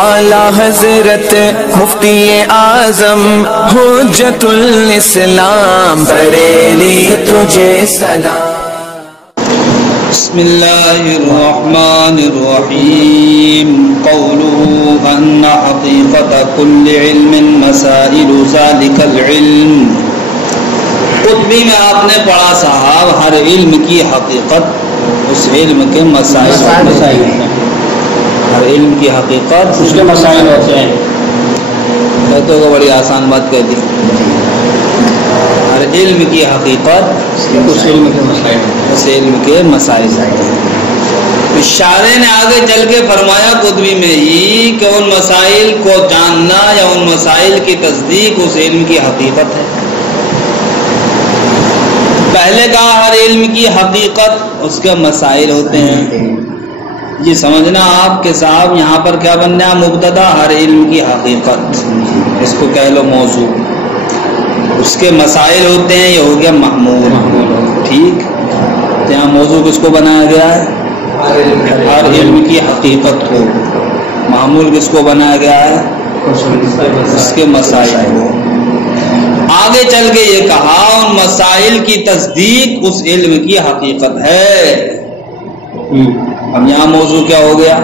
اعلی حضرت مفتی اعظم حجت الاسلام بریلی تجھے سلام. بسم اللہ الرحمن الرحیم. قوله ان حقیقت کل علم مسائل ذلك العلم. قطبی میں آپ نے پڑھا صاحب ہر علم کی حقیقت اس علم کے مسائل ہیں. ہر علم کی حقیقت اس کے مسائل ہوتے ہیں. کہتے ہو بڑی آسان بات کہہ دی. ہر علم کی حقیقت اس علم کے مسائل اس علم کے مسائل. شارع نے آگے چل کے فرمایا قطبی میں ہی کہ ان مسائل کو جاننا یا ان مسائل کی تصدیق اس علم کی حقیقت ہے. پہلے کہا ہر علم کی حقیقت اس کے مسائل ہوتے ہیں. یہ سمجھنا آپ کے صاحب یہاں پر کیا بننا مبتدا ہر علم کی حقیقت اس کو کہہ لو موضوع. اس کے مسائل ہوتے ہیں یہ ہو گیا محمول. ٹھیک تو یہاں موضوع کس کو بنایا گیا ہے ہر علم کی حقیقت کو. معمول کس کو بنایا گیا ہے اس کے مسائل کو. آگے چل کے یہ کہا ان مسائل کی تصدیق اس علم کی حقیقت ہے. اب یہاں موضوع کیا ہو گیا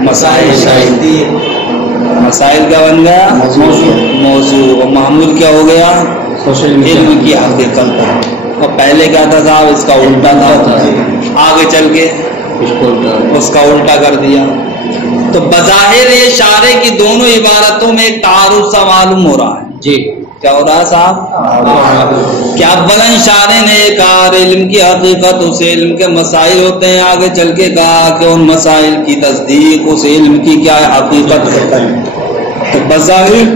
مسائل. مسائل کیا بن گیا موضوع. اور معمول کیا ہو گیا علم کی حقیقت. اور پہلے کیا تھا صاحب اس کا الٹا تھا. آگے چل کے اس کا الٹا کر دیا. تو بظاہر یہ شارع کی دونوں عبارتوں میں ایک تعارض سا معلوم ہو رہا ہے. جی کیا ہو رہا ہے صاحب کیا بلند شارع نے کہا علم کی حقیقت اس علم کے مسائل ہوتے ہیں. آگے چل کے کہا کہ ان مسائل کی تصدیق اس علم کی کیا حقیقت ہے. تو بظاہر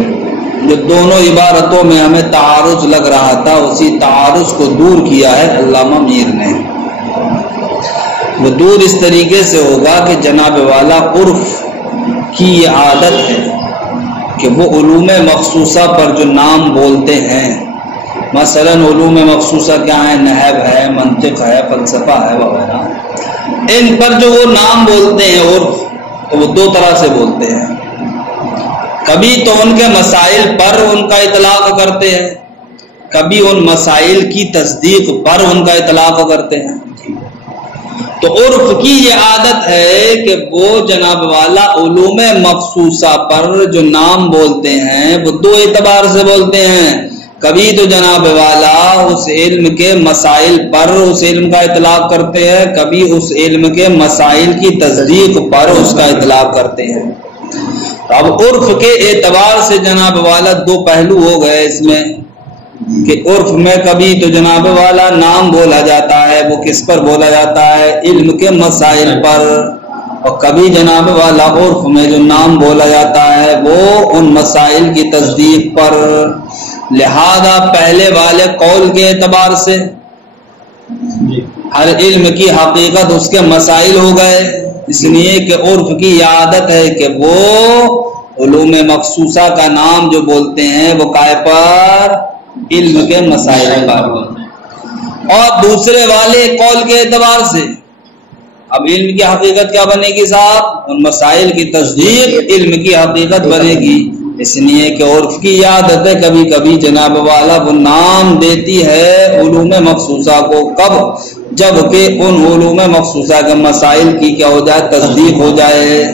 جو دونوں عبارتوں میں ہمیں تعارض لگ رہا تھا اسی تعارض کو دور کیا ہے علامہ میر نے. وہ دور اس طریقے سے ہوگا کہ جناب والا عرف کی یہ عادت ہے کہ وہ علوم مخصوصہ پر جو نام بولتے ہیں مثلا علوم مخصوصہ کیا ہیں نحو ہے منطق ہے فلسفہ ہے وغیرہ. ان پر جو وہ نام بولتے ہیں عرف تو وہ دو طرح سے بولتے ہیں. کبھی تو ان کے مسائل پر ان کا اطلاق کرتے ہیں کبھی ان مسائل کی تصدیق پر ان کا اطلاق کرتے ہیں. تو عرف کی یہ عادت ہے کہ وہ جناب والا علوم مخصوصہ پر جو نام بولتے ہیں وہ دو اعتبار سے بولتے ہیں. کبھی تو جناب والا اس علم کے مسائل پر اس علم کا اطلاق کرتے ہیں کبھی اس علم کے مسائل کی تصدیق پر اس کا اطلاق کرتے ہیں. اب عرف کے اعتبار سے جناب والا دو پہلو ہو گئے اس میں کہ عرف میں کبھی تو جناب والا نام بولا جاتا ہے وہ کس پر بولا جاتا ہے علم کے مسائل پر. اور کبھی جناب والا عرف میں جو نام بولا جاتا ہے وہ ان مسائل کی تصدیق پر. لہذا پہلے والے قول کے اعتبار سے ہر علم کی حقیقت اس کے مسائل ہو گئے. اس لیے کہ عرف کی عادت ہے کہ وہ علوم مخصوصہ کا نام جو بولتے ہیں وہ کائے پر علم کے مسائل پر. اور دوسرے والے قول کے اعتبار سے اب علم کی حقیقت کیا بنے گی صاحب ان مسائل کی تصدیق علم کی حقیقت بنے گی. اس لیے کہ عرف کی عادت ہے کبھی کبھی جناب والا وہ نام دیتی ہے علوم مخصوصہ کو کب جب کہ ان علوم مخصوصہ کے مسائل کی کیا ہو جائے تصدیق ہو جائے.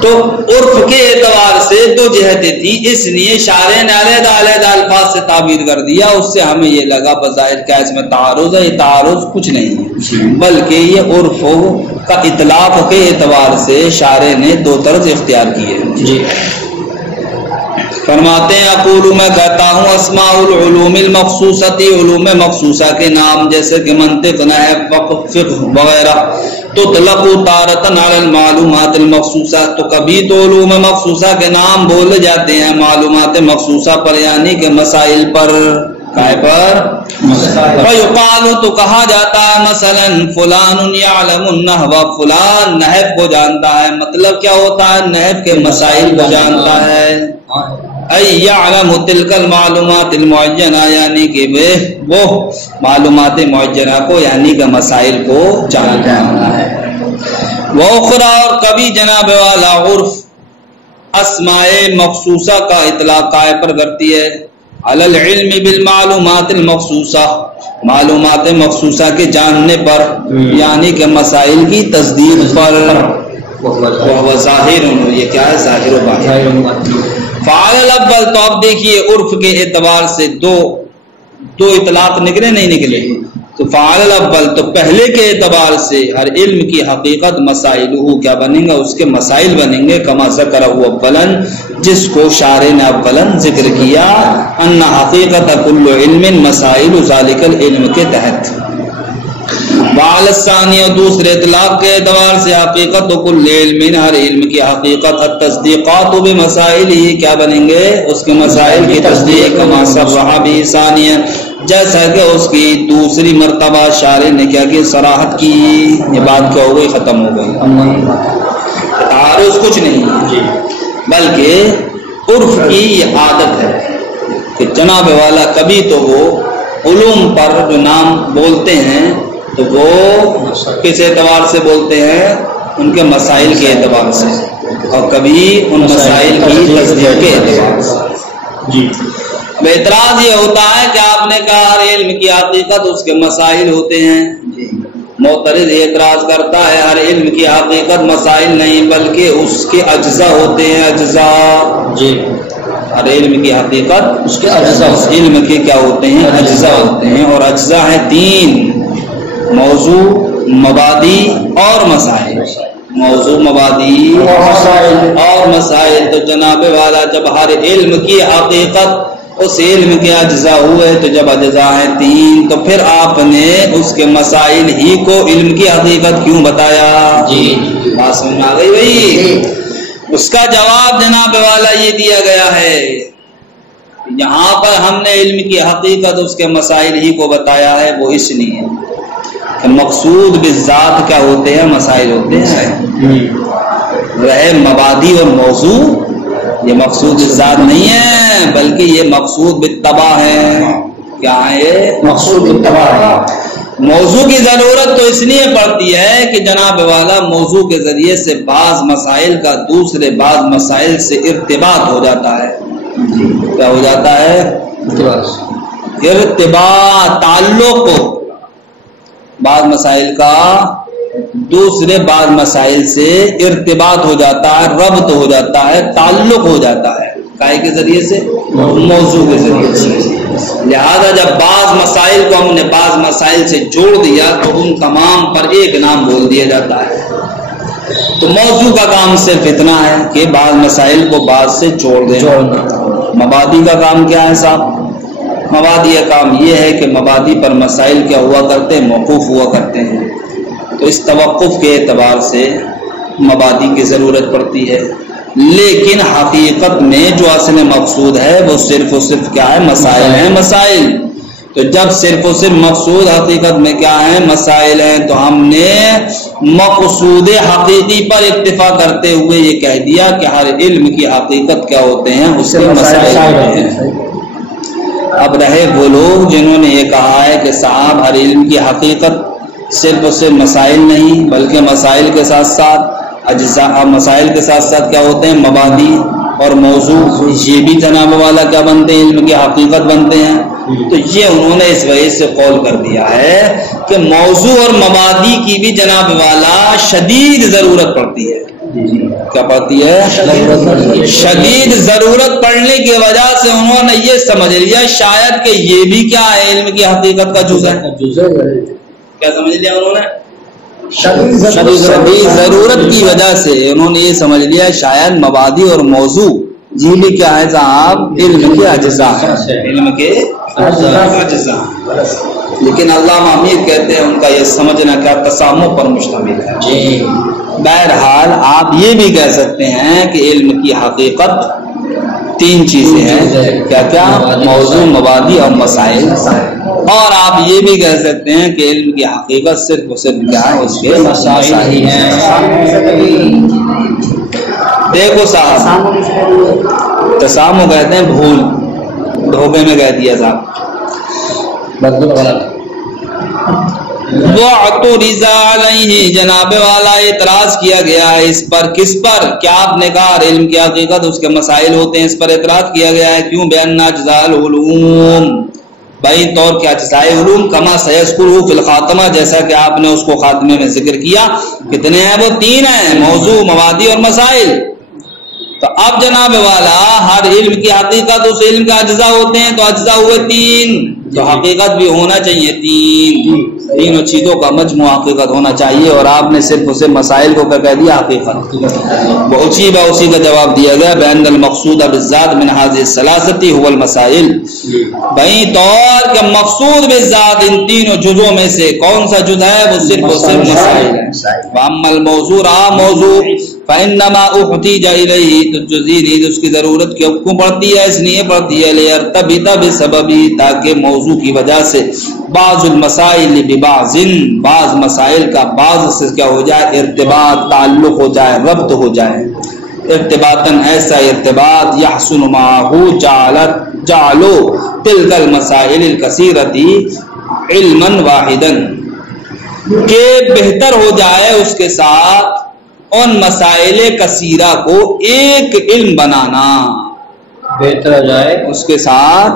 تو عرف کے اعتبار سے دو جہتیں تھی. اس لیے شارع نے علیحدہ علیحدہ الفاظ سے تعبیر کر دیا. اس سے ہمیں یہ لگا بظاہر کیا اس میں تعارض ہے. یہ تعارض کچھ نہیں ہے بلکہ یہ عرف کا اطلاق کے اعتبار سے شارع نے دو طرز اختیار کیے. جی فرماتے ہیں اقول میں کہتا ہوں اسماء العلوم المخصوصتی علوم مخصوصہ کے نام جیسے کہ منطق نحو فقہ وغیرہ تطلق تارتن علی المعلومات المخصوصہ تو کبھی تو علوم مخصوصہ کے نام بولے جاتے ہیں معلومات مخصوصہ پر یعنی کہ مسائل پر. کائے پر فیقال تو کہا جاتا ہے مثلا فلان یعلم النحو فلان نحو کو جانتا ہے. مطلب کیا ہوتا ہے نحو کے مسائل کو جانتا ہے. یعلم تلک المعلومات المعینہ یعنی کہ وہ معلومات معینہ کو یعنی کہ مسائل کو جانتا ہے. وَأُخْرَى اور کبھی جناب والا عرف اسمائے مخصوصہ کا اطلاق قائم پر کرتی ہے علی العلم بالمعلومات المخصوصہ، معلومات مخصوصہ کے جاننے پر، یعنی کہ مسائل کی تصدیق پر. وہ ظاہر، یہ کیا ہے؟ ظاہر و باطن. فعال الاول، تو اب دیکھیے عرف کے اعتبار سے دو اطلاق نکلے نہیں نکلے. تو فعال الاول تو پہلے کے اعتبار سے ہر علم کی حقیقت مسائلہ کیا بنیں گا؟ اس کے مسائل بنیں گے. کما ذکرہ اولا، جس کو شارح نے اولا ذکر کیا، ان حقیقت کل علم مسائل ذالک العلم کے تحت. وعلی الثانی، دوسرے اطلاق کے اعتبار سے حقیقت کل علم، ہر علم کی حقیقت التصدیقات بمسائل ہی کیا بنیں گے؟ اس کے مسائل کی تصدیق. کما صرح بہ ثانیہ، جیسا کہ اس کی دوسری مرتبہ شارح نے کیا کہ صراحت کی. یہ بات کیا ہو گئی؟ ختم ہو گئی. تعارض کچھ نہیں ہے، بلکہ عرف کی یہ عادت ہے کہ جناب والا کبھی تو وہ علوم پر جو نام بولتے ہیں تو وہ کس اعتبار سے بولتے ہیں؟ ان کے مسائل کے اعتبار سے، اور کبھی ان مسائل کی تصدیق کے اعتبار سے. جی اعتراض یہ ہوتا ہے کہ آپ نے کہا ہر علم کی حقیقت اس کے مسائل ہوتے ہیں. معترض اعتراض کرتا ہے ہر علم کی حقیقت مسائل نہیں بلکہ اس کے اجزاء ہوتے ہیں. اجزاء، جی ہر علم کی حقیقت اس کے اجزاء، اس علم کے کیا ہوتے ہیں؟ اجزاء ہوتے ہیں. اور اجزاء ہیں تین: موضوع، مبادی اور مسائل. موضوع، مبادی اور مسائل. تو جناب والا جب ہر علم کی حقیقت اس علم کے اجزاء ہوئے، تو جب اجزاء ہیں تین، تو پھر آپ نے اس کے مسائل ہی کو علم کی حقیقت کیوں بتایا؟ جی بات سمجھ آ گئی بھائی؟ اس کا جواب جناب والا یہ دیا گیا ہے، یہاں پر ہم نے علم کی حقیقت اس کے مسائل ہی کو بتایا ہے، وہ اس لیے کہ مقصود بالذات کیا ہوتے ہیں؟ مسائل ہوتے ہیں. رہے مبادی اور موضوع، یہ مقصود ذات نہیں ہے بلکہ یہ مقصود بالتبع ہے. کیا ہے یہ؟ مقصود بالتبع ہے. موضوع کی ضرورت تو اس لیے پڑتی ہے کہ جناب والا موضوع کے ذریعے سے بعض مسائل کا دوسرے بعض مسائل سے ارتباط ہو جاتا ہے. کیا ہو جاتا ہے؟ ارتباط، تعلق. بعض مسائل کا دوسرے بعض مسائل سے ارتباط ہو جاتا ہے، ربط ہو جاتا ہے، تعلق ہو جاتا ہے. کائے کے ذریعے سے؟ موضوع کے ذریعے سے. لہذا جب بعض مسائل کو ہم نے بعض مسائل سے جوڑ دیا تو ان تمام پر ایک نام بول دیا جاتا ہے. تو موضوع کا کام صرف اتنا ہے کہ بعض مسائل کو بعض سے جوڑ دیں. مبادی کا کام کیا ہے صاحب؟ مبادی کا کام یہ ہے کہ مبادی پر مسائل کیا ہوا کرتے ہیں؟ موقوف ہوا کرتے ہیں. تو اس توقف کے اعتبار سے مبادی کی ضرورت پڑتی ہے، لیکن حقیقت میں جو اصل مقصود ہے وہ صرف و صرف کیا ہے؟ مسائل ہیں. مسائل. تو جب صرف و صرف مقصود حقیقت میں کیا ہے؟ مسائل ہیں، تو ہم نے مقصود حقیقی پر اکتفا کرتے ہوئے یہ کہہ دیا کہ ہر علم کی حقیقت کیا ہوتے ہیں؟ اس کے مسائل ہوتے ہیں. اب رہے وہ لوگ جنہوں نے یہ کہا ہے کہ صاحب ہر علم کی حقیقت صرف و صرف مسائل نہیں بلکہ مسائل کے ساتھ ساتھ اجزاء، مسائل کے ساتھ ساتھ کیا ہوتے ہیں؟ مبادی اور موضوع. یہ بھی جناب والا کیا بنتے ہیں؟ علم کی حقیقت بنتے ہیں. تو یہ انہوں نے اس وجہ سے قول کر دیا ہے کہ موضوع اور مبادی کی بھی جناب والا شدید ضرورت پڑتی ہے. کیا پڑتی ہے؟ شدید ضرورت پڑنے کی وجہ سے انہوں نے یہ سمجھ لیا شاید کہ یہ بھی کیا ہے؟ علم کی حقیقت کا جزء ہے. کیا سمجھ لیا انہوں نے؟ شدید ضرورت کی وجہ سے انہوں نے یہ سمجھ لیا شاید مبادی اور موضوع یہ بھی کیا ہے صاحب؟ علم کے اجزاء ہیں. علم کے اجزاء. لیکن علامہ امیر کہتے ہیں ان کا یہ سمجھنا کیا تسامح پر مشتمل ہے. بہرحال آپ یہ بھی کہہ سکتے ہیں کہ علم کی حقیقت تین چیزیں ہیں. کیا کیا؟ موضوع، مبادی اور مسائل. اور آپ یہ بھی کہہ سکتے ہیں کہ علم کی حقیقت صرف و صرف کیا ہے؟ اس کے مسائل ہیں. دیکھو صاحب، تسامح کہتے ہیں بھول، دھوکے میں کہہ دیا صاحب. وَاعْتُرِضَ عَلَيْهِ جناب والا اعتراض کیا گیا ہے اس پر. کس پر؟ کیا آپ نے کہا علم کی حقیقت اس کے مسائل ہوتے ہیں، اس پر اعتراض کیا گیا ہے. کیوں؟ بِأَنَّ أَجْزَاءَ الْعُلُومِ بھائی طور کیا اجزائے علوم کما سیذکرہ فی الخاتمہ جیسا کہ آپ نے اس کو خاتمے میں ذکر کیا. کتنے ہیں وہ؟ 3 ہیں، موضوع، مبادی اور مسائل. تو اب جناب والا ہر علم کی حقیقت اس علم کا اجزاء ہوتے ہیں، تو اجزاء ہوئے 3، تو حقیقت بھی ہونا چاہیے 3. تینوں چیزوں کا مجموعہ حقیقت ہونا چاہیے، اور آپ نے صرف اسے مسائل کو کہہ دیا حقیقت. وہ اسی کا جواب دیا گیا بین المقصود بالذات من هذه الثلاثه هو المسائل. بھائی طور کہ مقصود بالذات ان تینوں جزوں میں سے کون سا جز ہے؟ وہ صرف مسائل ہے. واما الموضوع موضوع فانما احتیج الیہ تو جزیری اس کی ضرورت کیوں پڑتی ہے؟ اس لیے پڑتی ہے لیرتبط بسببی تاکہ موضوع کی وجہ سے بعض المسائل ببعض بعض مسائل کا بعض سے کیا ہو جائے؟ ارتباط، تعلق ہو جائے، ربط ہو جائے. ارتباطاً ایسا ارتباط یحسن معه جعلوا تلك المسائل الكثيرة علما واحدا کہ بہتر ہو جائے اس کے ساتھ ان مسائل کثیرہ کو ایک علم بنانا. بہتر ہو جائے اس کے ساتھ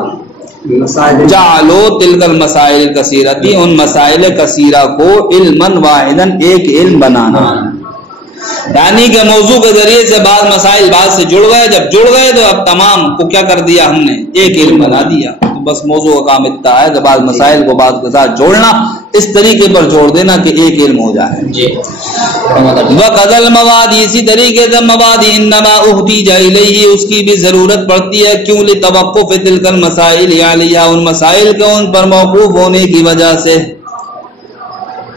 جعلوا تلک المسائل الکثیرۃ ان مسائل کثیرہ کو علما واحدا ایک علم بنانا. یعنی کہ موضوع کے ذریعے سے بعض مسائل بعض سے جڑ گئے، جب جڑ گئے تو اب تمام کو کیا کر دیا ہم نے؟ ایک علم بنا دیا. تو بس موضوع کا کام اتنا ہے کہ بعض مسائل کو بعض کے ساتھ جوڑنا، اس طریقے پر جوڑ دینا کہ ایک علم ہو جائے. جی. وَقَذَا الْمَوَادِ اسی طریقے سے مواد انما احتیج الیہ اس کی بھی ضرورت پڑتی ہے. کیوں؟ لتوقف تلک المسائل علیہا ان مسائل کے ان پر موقوف ہونے کی وجہ سے.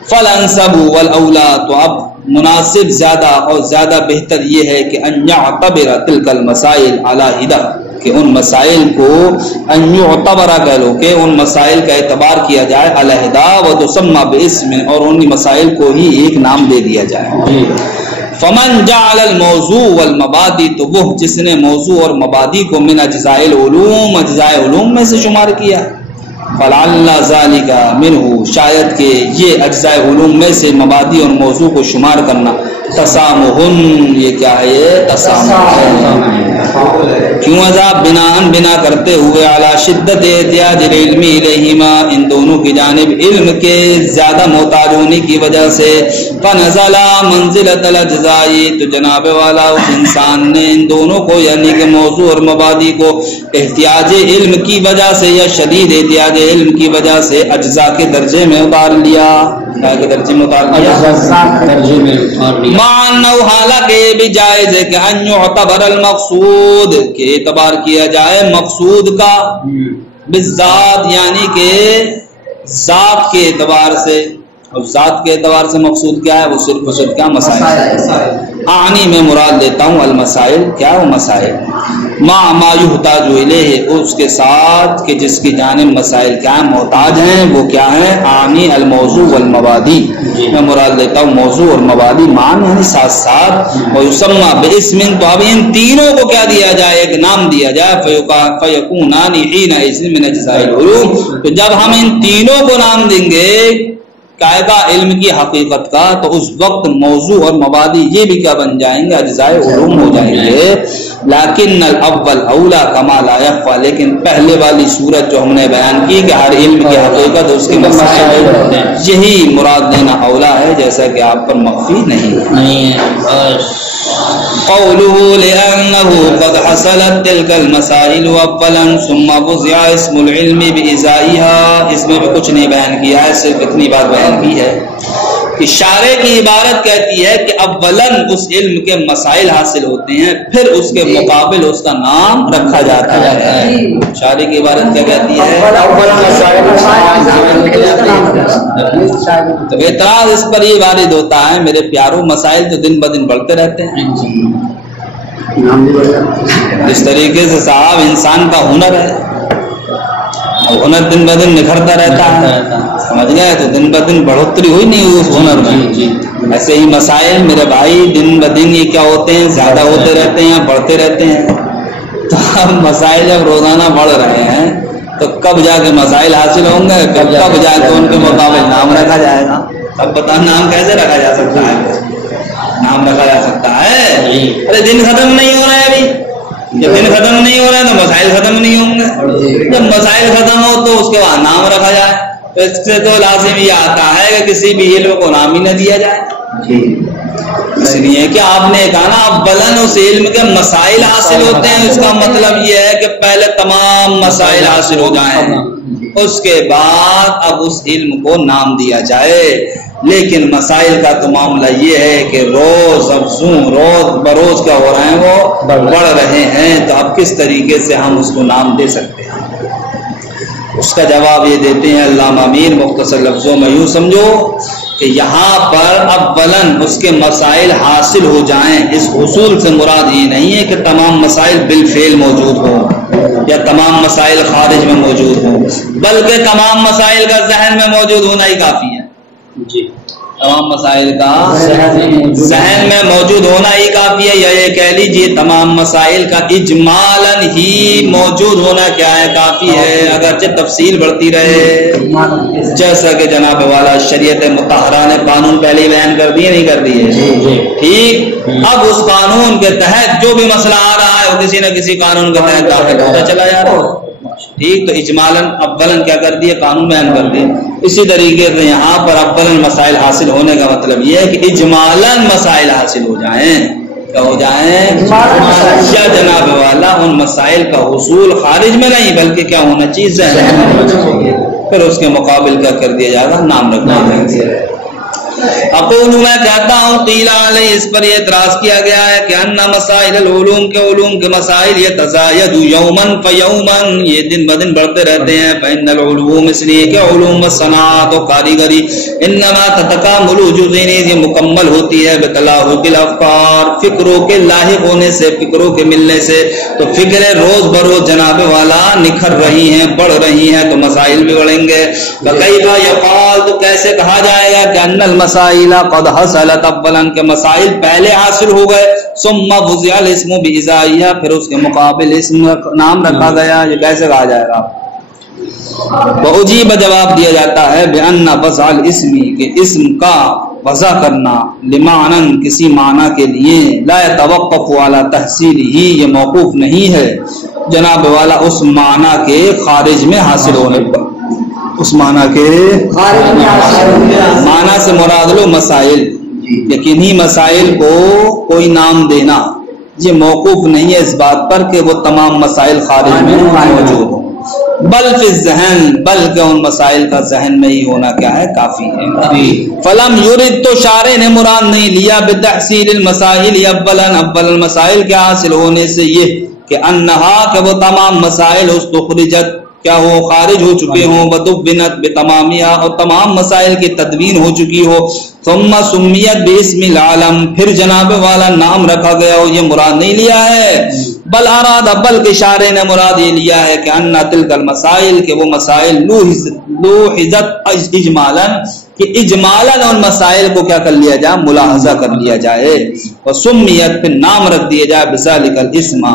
فالانسب والاولا تو اب مناسب زیادہ اور زیادہ بہتر یہ ہے کہ ان یعتبر تلک المسائل علی حدہ کہ ان مسائل کو ان یعتبر کہہ لو کہ ان مسائل کا اعتبار کیا جائے علیحدہ و تسمى باسم اور ان مسائل کو ہی ایک نام دے دیا جائے. فمن جعل الموضوع والمبادی تو وہ جس نے موضوع اور مبادی کو من اجزاء العلوم اجزاء علوم میں سے شمار کیا. فلعل ذلك منه شاید کہ یہ اجزاء علوم میں سے مبادی اور موضوع کو شمار کرنا تسامحن یہ کیا ہے؟ یہ تسامح. کیوں؟ عذاب بنا کرتے ہوئے علی شدت احتیاج العلم الیہما ان دونوں کی جانب علم کے زیادہ محتاج ہونے کی وجہ سے. فنزل منزلۃ الاجزاء تو جناب والا اس انسان نے ان دونوں کو یعنی کہ موضوع اور مبادی کو احتیاج علم کی وجہ سے یا شدید احتیاج علم کی وجہ سے اجزاء کے درجے میں اتار لیا. کے درجے میں اتار لیا. معنی حالانکہ یہ بھی جائز ہے کہ ان یعتبر المقصود کہ اعتبار کیا جائے مقصود کا بالذات یعنی کہ ذات کے اعتبار سے. اور ذات کے اعتبار سے مقصود کیا ہے؟ وہ صرف کیا؟ مسائل. آنی میں مراد لیتا ہوں المسائل کیا؟ وہ مسائل ما یحتاج الیہ اس کے ساتھ کہ جس کی جانب مسائل کیا ہیں؟ محتاج ہیں. وہ کیا ہیں؟ آنی الموضوع والمبادی میں مراد لیتا ہوں موضوع اور مبادی مان یعنی ساتھ ساتھ. ویسمى باسم تو اب ان تینوں کو کیا دیا جائے؟ ایک نام دیا جائے. فیکونان حینئذ من اجزاء العلوم تو جب ہم ان تینوں کو نام دیں گے قاعدہ علم کی حقیقت کا تو اس وقت موضوع اور مبادی یہ بھی کیا بن جائیں گے؟ اجزاء علوم ہو جائیں گے. لیکن الاول اولا کما لا یخفی لیکن پہلے والی صورت جو ہم نے بیان کی کہ ہر علم کی حقیقت اس کے مسائل یہی مراد دینا اولا ہے جیسا کہ آپ پر مخفی نہیں ہے. قوله لأنه قد حصلت تلك المسائل اولا ثم وضع اسم العلم بإزائها اس میں بھی کچھ نہیں بیان کیا ہے صرف اتنی بات بیان کی ہے کہ شارع کی عبارت کہتی ہے کہ اولاً اس علم کے مسائل حاصل ہوتے ہیں پھر اس کے مقابل اس کا نام رکھا جاتا ہے. شارع کی عبارت کیا کہتی ہے؟ تو اعتراض اس پر یہ وارد ہوتا ہے میرے پیاروں مسائل تو دن بدن بڑھتے رہتے ہیں. اس طریقے سے صاحب انسان کا ہنر ہے اور ہنر دن بدن نکھرتا رہتا ہے سمجھ گئے تو دن بدن بڑھوتری ہوئی نہیں ہوئی اس ہنر میں. ایسے ہی مسائل میرے بھائی دن بدن یہ کیا ہوتے ہیں؟ زیادہ ہوتے رہتے ہیں بڑھتے رہتے ہیں. تو اب مسائل جب روزانہ بڑھ رہے ہیں تو کب جا کے مسائل حاصل ہوں گے، کب جا کے ان کے مقابل نام رکھا جائے گا. اب بتا نام کیسے رکھا جا سکتا ہے؟ نام رکھا جا سکتا ہے؟ ارے دن ختم نہیں ہو رہا ہے ابھی. جب دن ختم نہیں ہو رہا ہے تو مسائل ختم نہیں ہوں گے. جب مسائل ختم ہو تو اس کے بعد نام رکھا جائے. تو اس سے تو لازم یہ آتا ہے کہ کسی بھی علم کو نام ہی نہ دیا جائے. اس لیے کہ آپ نے کہا نا اولاً اس علم کے مسائل حاصل ہوتے ہیں، اس کا مطلب یہ ہے کہ پہلے تمام مسائل حاصل ہو جائیں، اس کے بعد اب اس علم کو نام دیا جائے. لیکن مسائل کا تو معاملہ یہ ہے کہ روز بروز کیا ہو رہے ہیں، وہ بڑھ رہے ہیں. تو اب کس طریقے سے ہم اس کو نام دے سکتے ہیں؟ اس کا جواب یہ دیتے ہیں علامہ امین مختصر لفظوں میں. یوں سمجھو کہ یہاں پر اولاً اس کے مسائل حاصل ہو جائیں. اس حصول سے مراد یہ نہیں ہے کہ تمام مسائل بالفعل موجود ہوں یا تمام مسائل خارج میں موجود ہوں، بلکہ تمام مسائل کا ذہن میں موجود ہونا ہی کافی ہے. تمام مسائل کا ذہن میں موجود ہونا ہی کافی ہے، یا یہ کہہ لیجیے تمام مسائل کا اجمالاً ہی موجود ہونا کیا ہے، کافی ہے. اگرچہ تفصیل بڑھتی رہے، جیسا کہ جناب والا شریعت مطہرہ نے قانون پہلے ہی بیان کر دیے، نہیں کر دیے؟ ٹھیک. اب اس قانون کے تحت جو بھی مسئلہ آ رہا ہے وہ کسی نہ کسی قانون کے تحت داخل ہوتا چلا جا رہا ہے. ٹھیک. تو اجمالاً اولاً کیا کر دیے، قانون بیان کر دیے. اسی طریقے سے یہاں پر اولاً مسائل حاصل ہونے کا مطلب یہ ہے کہ اجمالاً مسائل حاصل ہو جائیں. کیا ہو جائیں؟ یا جناب والا ان مسائل کا حصول خارج میں نہیں بلکہ کیا ہونا چاہیے، پھر اس کے مقابل کیا کر دیا جائے گا، نام رکھنا چاہیے. اقول میں کہتا ہوں قیل علیہ، اس پر یہ اعتراض کیا گیا ہے کہ ان مسائل العلوم کے مسائل یہ تزاید یومن فیومن، یہ دن بدن بڑھتے رہتے ہیں. فإن العلوم، اس لیے کہ علوم و صنعت و کاریگری انما تتکامل جزئین، یہ مکمل ہوتی ہے بتلاحق الافکار، فکروں کے لاحق ہونے سے، فکروں کے ملنے سے. تو فکریں روز بروز جناب والا نکھر رہی ہیں، بڑھ رہی ہیں، تو مسائل بھی بڑھیں گے. فکیف یقال، تو کیسے کہا جائے گا کہ ان المسائل قد حصلت، اولاً کے مسائل پہلے حاصل ہو گئے، ثم وضع الاسم بإزائیہ، پھر اس کے مقابل اسم نام رکھا گیا. یہ کیسے کہا جائے گا؟ وأجیب، جواب دیا جاتا ہے بأن وضع الاسم، کہ اسم کا وضع کرنا، لمعنن، کسی معنی کے لیے، لا يتوقف على تحصیلہ، یہ موقوف نہیں ہے جناب والا اس معنی کے خارج میں حاصل ہونے پر. اس معنی کے معنی سے مراد لو مسائل، یقینی مسائل کو کوئی نام دینا یہ موقوف نہیں ہے اس بات پر کہ وہ تمام مسائل خارج میں موجود ہوں، بل فی الذہن، بلکہ ان مسائل کا ذہن میں ہی ہونا کیا ہے، کافی ہے. فلم یرد، تو شارع نے مراد نہیں لیا بتحصیل المسائل اولا مسائل کے حاصل ہونے سے یہ کہ انہا، کہ وہ تمام مسائل استخرجت، کیا وہ خارج ہو چکے ہوں، بدبنت بتمامیہ، اور تمام مسائل کی تدوین ہو چکی ہو. ثم سمیت باسم العالم، پھر جناب والا نام رکھا گیا ہو، یہ مراد نہیں لیا ہے. بل اراد، بلکہ شارع نے مراد یہ لیا ہے کہ ان تلک المسائل، کہ وہ مسائل لوحظت اجمالا، کہ اجمالا ان مسائل کو کیا کر لیا جائے، ملاحظہ کر لیا جائے. وسمیت، پھر نام رکھ دیا جائے بذالک الاسم،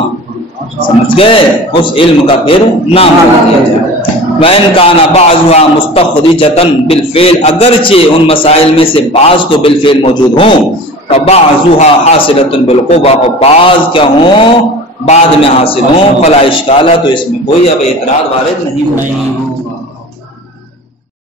سمجھ گئے، اس علم کا پھر نام رکھ دیا جائے. وَإِنْ كَانَ بَعْضُهَا مُسْتَخْرِجَةً بِالْفِعْلِ، اگرچہ ان مسائل میں سے بعض تو بالفعل موجود ہوں، فَبَعْضُهَا حَاصِلَةٌ بِالْقُوَّةِ، اور بعض کیا ہوں بعد میں حاصل ہوں، فَلَا إِشْكَالَ، تو اس میں کوئی اب اعتراض وارد نہیں ہوگا.